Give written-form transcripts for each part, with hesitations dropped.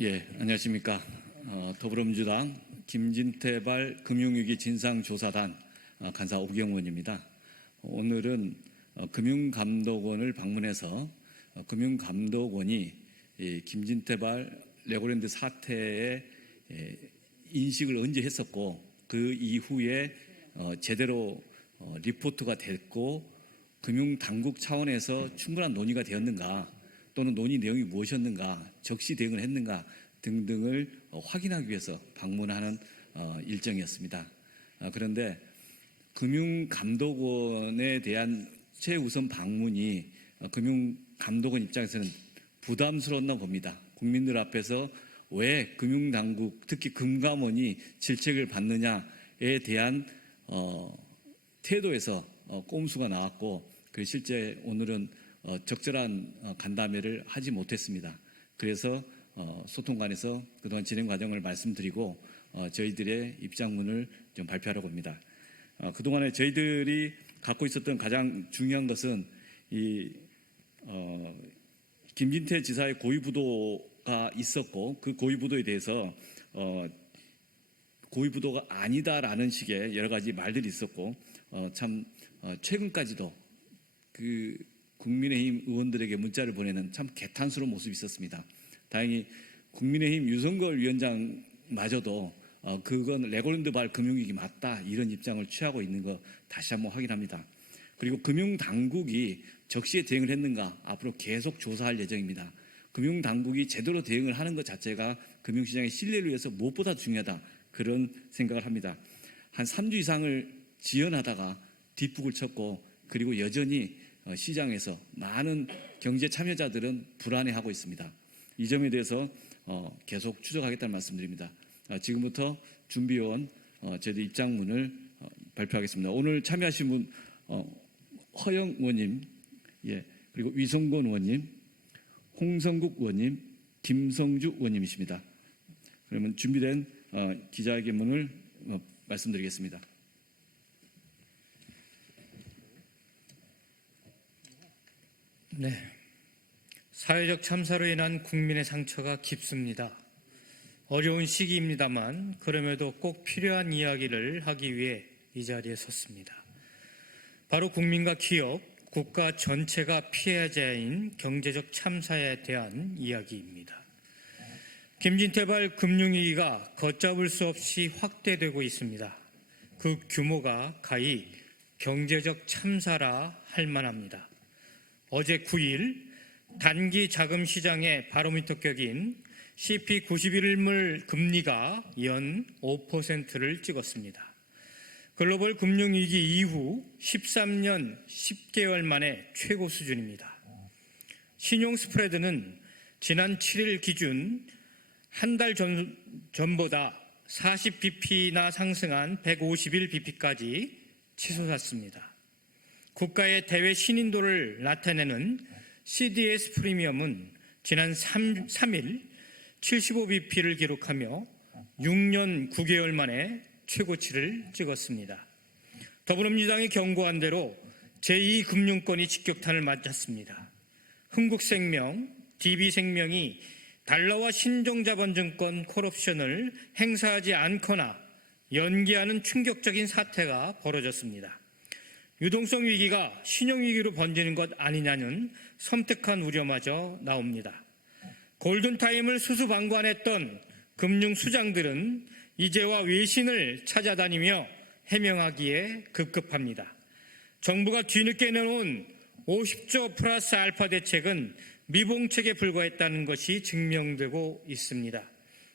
예, 안녕하십니까. 더불어민주당 김진태발 금융위기 진상조사단 간사 오경원입니다. 오늘은 금융감독원을 방문해서 금융감독원이 김진태발 레고랜드 사태에 인식을 언제 했었고 그 이후에 제대로 리포트가 됐고 금융당국 차원에서 충분한 논의가 되었는가 또는 논의 내용이 무엇이었는가, 적시 대응을 했는가 등등을 확인하기 위해서 방문하는 일정이었습니다. 그런데 금융감독원에 대한 최우선 방문이 금융감독원 입장에서는 부담스러웠나 봅니다. 국민들 앞에서 왜 금융당국, 특히 금감원이 질책을 받느냐에 대한 태도에서 꼼수가 나왔고, 실제 오늘은 적절한 간담회를 하지 못했습니다. 그래서 소통관에서 그동안 진행 과정을 말씀드리고 저희들의 입장문을 좀 발표하려고 합니다. 그동안에 저희들이 갖고 있었던 가장 중요한 것은 김진태 지사의 고위부도가 있었고 그 고위부도에 대해서 고위부도가 아니다라는 식의 여러 가지 말들이 있었고 최근까지도 그 국민의힘 의원들에게 문자를 보내는 참 개탄스러운 모습이 있었습니다. 다행히 국민의힘 유성걸 위원장마저도 그건 레고랜드발 금융위기 맞다 이런 입장을 취하고 있는 거 다시 한번 확인합니다. 그리고 금융당국이 적시에 대응을 했는가 앞으로 계속 조사할 예정입니다. 금융당국이 제대로 대응을 하는 것 자체가 금융시장의 신뢰를 위해서 무엇보다 중요하다 그런 생각을 합니다. 한 3주 이상을 지연하다가 뒷북을 쳤고 그리고 여전히 시장에서 많은 경제 참여자들은 불안해하고 있습니다. 이 점에 대해서 계속 추적하겠다는 말씀드립니다. 지금부터 준비해온 저희들 입장문을 발표하겠습니다. 오늘 참여하신 분 허영 의원님, 그리고 위성권 의원님, 홍성국 의원님, 김성주 의원님이십니다. 그러면 준비된 기자회견문을 말씀드리겠습니다. 네, 사회적 참사로 인한 국민의 상처가 깊습니다. 어려운 시기입니다만 그럼에도 꼭 필요한 이야기를 하기 위해 이 자리에 섰습니다. 바로 국민과 기업, 국가 전체가 피해자인 경제적 참사에 대한 이야기입니다. 김진태발 금융위기가 걷잡을 수 없이 확대되고 있습니다. 그 규모가 가히 경제적 참사라 할 만합니다. 어제 9일 단기 자금 시장의 바로미터격인 CP91물 금리가 연 5%를 찍었습니다. 글로벌 금융위기 이후 13년 10개월 만에 최고 수준입니다. 신용 스프레드는 지난 7일 기준 한 달 전보다 40bp나 상승한 151bp까지 치솟았습니다. 국가의 대외 신인도를 나타내는 CDS 프리미엄은 지난 3일 75bp를 기록하며 6년 9개월 만에 최고치를 찍었습니다. 더불어민주당이 경고한 대로 제2금융권이 직격탄을 맞았습니다. 흥국생명, DB생명이 달러와 신종자본증권 콜옵션을 행사하지 않거나 연기하는 충격적인 사태가 벌어졌습니다. 유동성 위기가 신용위기로 번지는 것 아니냐는 섬뜩한 우려마저 나옵니다. 골든타임을 수수방관했던 금융수장들은 이제와 외신을 찾아다니며 해명하기에 급급합니다. 정부가 뒤늦게 내놓은 50조 플러스 알파 대책은 미봉책에 불과했다는 것이 증명되고 있습니다.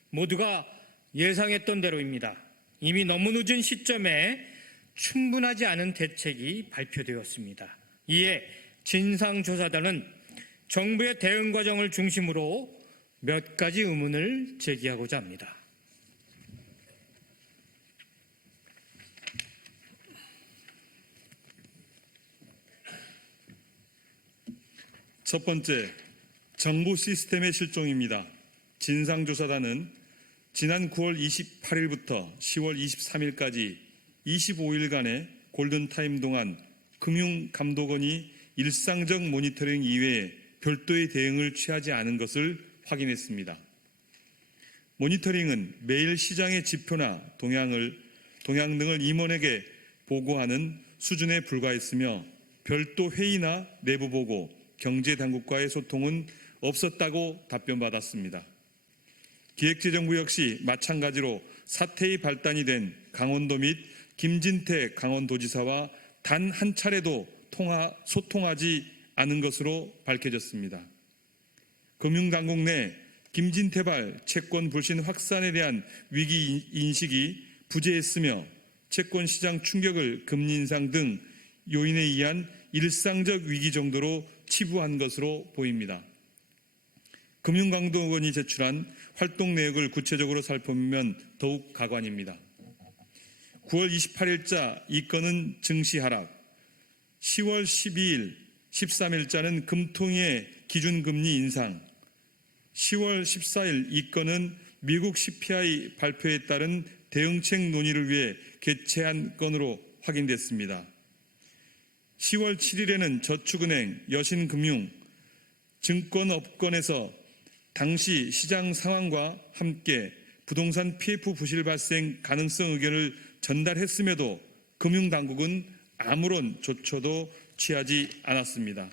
모두가 예상했던 대로입니다. 이미 너무 늦은 시점에 충분하지 않은 대책이 발표되었습니다. 이에 진상조사단은 정부의 대응 과정을 중심으로 몇 가지 의문을 제기하고자 합니다. 첫 번째, 정부 시스템의 실종입니다. 진상조사단은 지난 9월 28일부터 10월 23일까지 25일간의 골든타임 동안 금융감독원이 일상적 모니터링 이외에 별도의 대응을 취하지 않은 것을 확인했습니다. 모니터링은 매일 시장의 지표나 동향 등을 임원에게 보고하는 수준에 불과했으며 별도 회의나 내부 보고, 경제당국과의 소통은 없었다고 답변받았습니다. 기획재정부 역시 마찬가지로 사태의 발단이 된 강원도 및 김진태 강원도지사와 단 한 차례도 소통하지 않은 것으로 밝혀졌습니다. 금융당국 내 김진태발 채권 불신 확산에 대한 위기 인식이 부재했으며 채권시장 충격을 금리 인상 등 요인에 의한 일상적 위기 정도로 치부한 것으로 보입니다. 금융감독원이 제출한 활동 내역을 구체적으로 살펴보면 더욱 가관입니다. 9월 28일자 이 건은 증시 하락, 10월 12일, 13일자는 금통위의 기준금리 인상, 10월 14일 이 건은 미국 CPI 발표에 따른 대응책 논의를 위해 개최한 건으로 확인됐습니다. 10월 7일에는 저축은행, 여신금융, 증권업권에서 당시 시장 상황과 함께 부동산 PF 부실 발생 가능성 의견을 전달했음에도 금융당국은 아무런 조처도 취하지 않았습니다.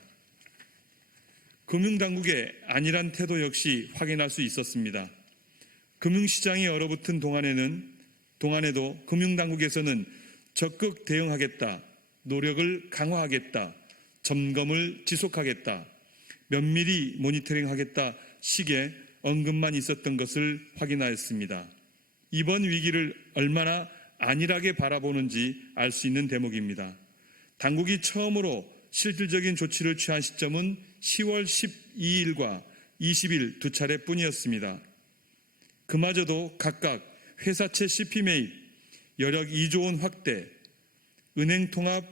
금융당국의 안일한 태도 역시 확인할 수 있었습니다. 금융시장이 얼어붙은 동안에도 금융당국에서는 적극 대응하겠다, 노력을 강화하겠다, 점검을 지속하겠다, 면밀히 모니터링하겠다 식의 언급만 있었던 것을 확인하였습니다. 이번 위기를 얼마나 안일하게 바라보는지 알 수 있는 대목입니다. 당국이 처음으로 실질적인 조치를 취한 시점은 10월 12일과 20일 두 차례뿐이었습니다. 그마저도 각각 회사채 CP 매입, 여력 2조 원 확대, 은행 통합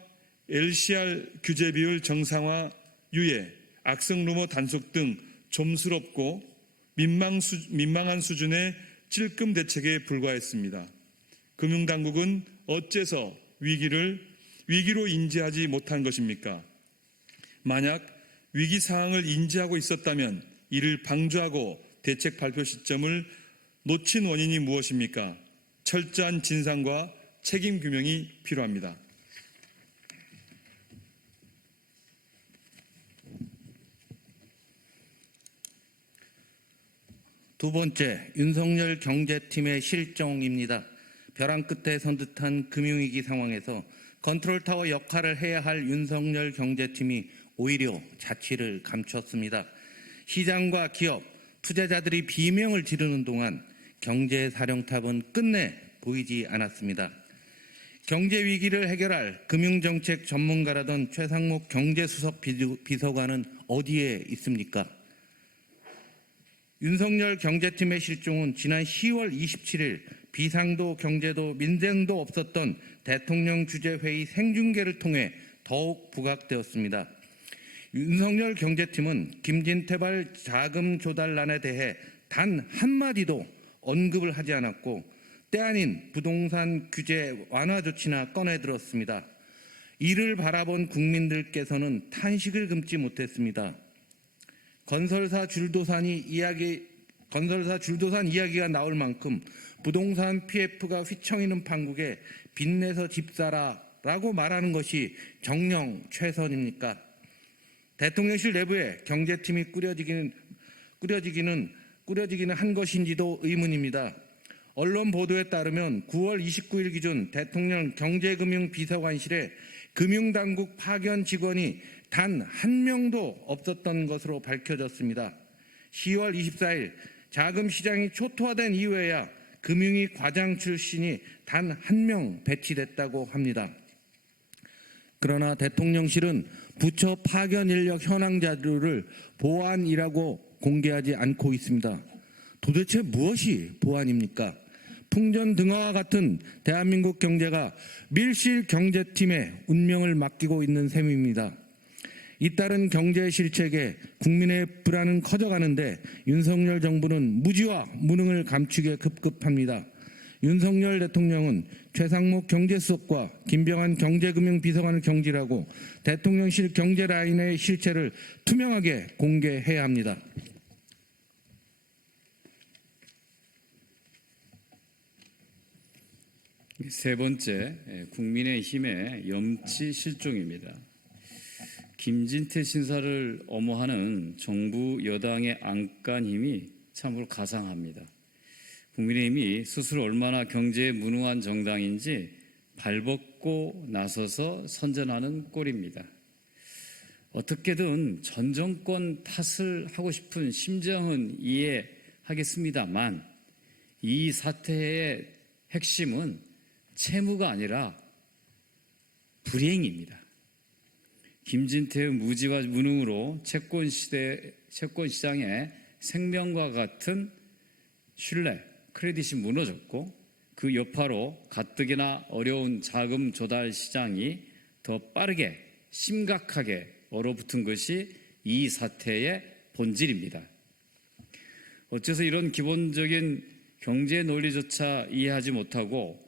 LCR 규제 비율 정상화 유예, 악성 루머 단속 등 좀스럽고 민망한 수준의 찔끔 대책에 불과했습니다. 금융당국은 어째서 위기로 인지하지 못한 것입니까? 만약 위기 상황을 인지하고 있었다면 이를 방조하고 대책 발표 시점을 놓친 원인이 무엇입니까? 철저한 진상과 책임 규명이 필요합니다. 두 번째, 윤석열 경제팀의 실정입니다. 벼랑 끝에 선 듯한 금융위기 상황에서 컨트롤타워 역할을 해야 할 윤석열 경제팀이 오히려 자취를 감췄습니다. 시장과 기업, 투자자들이 비명을 지르는 동안 경제사령탑은 끝내 보이지 않았습니다. 경제위기를 해결할 금융정책 전문가라던 최상목 경제수석 비서관은 어디에 있습니까? 윤석열 경제팀의 실종은 지난 10월 27일 비상도 경제도 민생도 없었던 대통령 주재회의 생중계를 통해 더욱 부각되었습니다. 윤석열 경제팀은 김진태발 자금 조달란에 대해 단 한마디도 언급을 하지 않았고 때 아닌 부동산 규제 완화 조치나 꺼내들었습니다. 이를 바라본 국민들께서는 탄식을 금치 못했습니다. 건설사 줄도산 이야기가 나올 만큼 부동산 PF가 휘청이는 판국에 빚내서 집 사라라고 말하는 것이 정녕 최선입니까? 대통령실 내부에 경제팀이 꾸려지기는 한 것인지도 의문입니다. 언론 보도에 따르면 9월 29일 기준 대통령 경제금융비서관실에 금융당국 파견 직원이 단 한 명도 없었던 것으로 밝혀졌습니다. 10월 24일 자금시장이 초토화된 이후에야 금융위 과장 출신이 단 한 명 배치됐다고 합니다. 그러나 대통령실은 부처 파견 인력 현황 자료를 보안이라고 공개하지 않고 있습니다. 도대체 무엇이 보안입니까? 풍전등화와 같은 대한민국 경제가 밀실 경제팀의 운명을 맡기고 있는 셈입니다. 잇따른 경제 실책에 국민의 불안은 커져가는데 윤석열 정부는 무지와 무능을 감추기에 급급합니다. 윤석열 대통령은 최상목 경제수석과 김병한 경제금융비서관을 경질하고 대통령실 경제라인의 실체를 투명하게 공개해야 합니다. 세 번째, 국민의힘의 염치 실종입니다. 김진태 신사를 엄호하는 정부 여당의 안간힘이 참으로 가상합니다. 국민의힘이 스스로 얼마나 경제에 무능한 정당인지 발벗고 나서서 선전하는 꼴입니다. 어떻게든 전 정권 탓을 하고 싶은 심정은 이해하겠습니다만 이 사태의 핵심은 채무가 아니라 불이행입니다. 김진태의 무지와 무능으로 채권시장의 생명과 같은 신뢰, 크레딧이 무너졌고 그 여파로 가뜩이나 어려운 자금 조달 시장이 더 빠르게 심각하게 얼어붙은 것이 이 사태의 본질입니다. 어째서 이런 기본적인 경제 논리조차 이해하지 못하고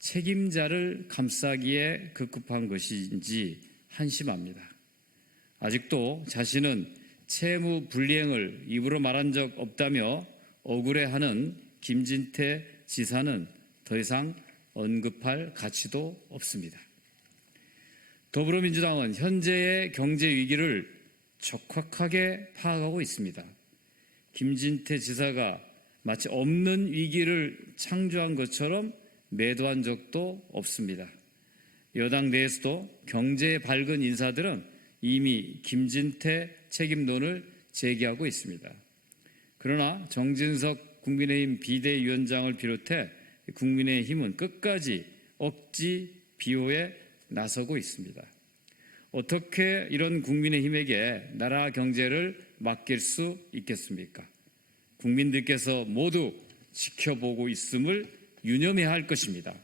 책임자를 감싸기에 급급한 것인지 한심합니다. 아직도 자신은 채무 불이행을 입으로 말한 적 없다며 억울해하는 김진태 지사는 더 이상 언급할 가치도 없습니다. 더불어민주당은 현재의 경제 위기를 적확하게 파악하고 있습니다. 김진태 지사가 마치 없는 위기를 창조한 것처럼 매도한 적도 없습니다. 여당 내에서도 경제에 밝은 인사들은 이미 김진태 책임론을 제기하고 있습니다. 그러나 정진석 국민의힘 비대위원장을 비롯해 국민의힘은 끝까지 억지 비호에 나서고 있습니다. 어떻게 이런 국민의힘에게 나라 경제를 맡길 수 있겠습니까? 국민들께서 모두 지켜보고 있음을 유념해야 할 것입니다.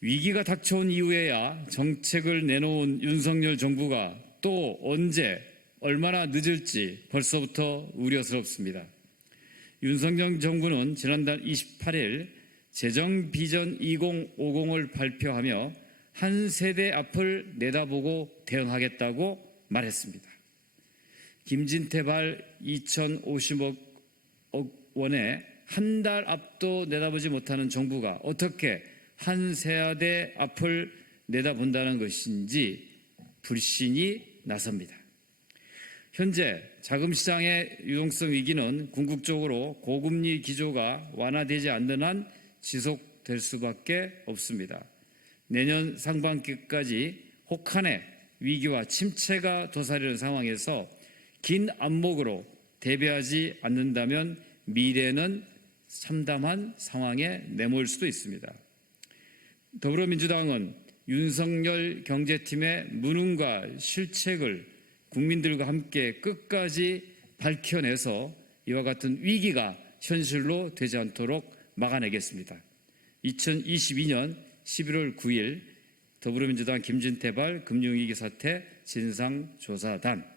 위기가 닥쳐온 이후에야 정책을 내놓은 윤석열 정부가 또 언제 얼마나 늦을지 벌써부터 우려스럽습니다. 윤석열 정부는 지난달 28일 재정비전 2050을 발표하며 한 세대 앞을 내다보고 대응하겠다고 말했습니다. 김진태발 2,050억 원에 한 달 앞도 내다보지 못하는 정부가 어떻게 한 세대 앞을 내다본다는 것인지 불신이 나섭니다. 현재 자금시장의 유동성 위기는 궁극적으로 고금리 기조가 완화되지 않는 한 지속될 수밖에 없습니다. 내년 상반기까지 혹한의 위기와 침체가 도사리는 상황에서 긴 안목으로 대비하지 않는다면 미래는 참담한 상황에 내몰 수도 있습니다. 더불어민주당은 윤석열 경제팀의 무능과 실책을 국민들과 함께 끝까지 밝혀내서 이와 같은 위기가 현실로 되지 않도록 막아내겠습니다. 2022년 11월 9일 더불어민주당 김진태발 금융위기 사태 진상조사단